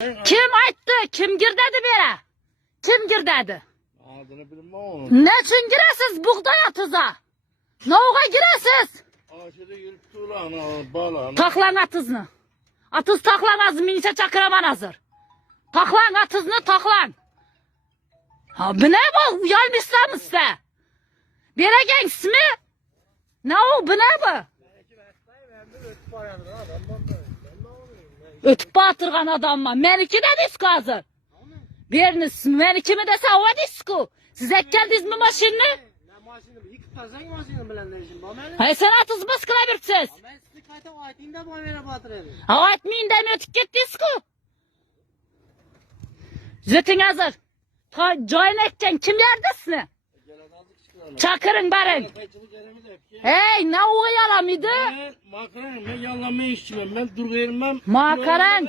Kim aytdı? Kim gir dedi bire? Kim gir dedi? Adını bilmem onu. Ne için giresiz buğday atıza? Noğa giresiz? Aşırı yürüp tuğlağına, bağlağına. Taklan atızını. Atız taklanaz, minse çakıraman hazır. Taklan atızını taklan. Ha bu ne bu? Uyalmışlar size? Bire genç mi? Ne o? Bu ne bu? Ötüp batırgan adamma. Meniki de disko hazır. Biriniz meniki mi dese o disko. Siz ekkeldiniz mi maşinini? Hay sen atız baskıla birsiz. Ha aytmayın demi ötüp git disko. Zütün hazır. Joyun ekeceksin. Kim yerdesin? Çakırın barın. Hey ne o yalamıydı? Makaran ben yalanma işçiyim. Ben dur vermem. Makaran.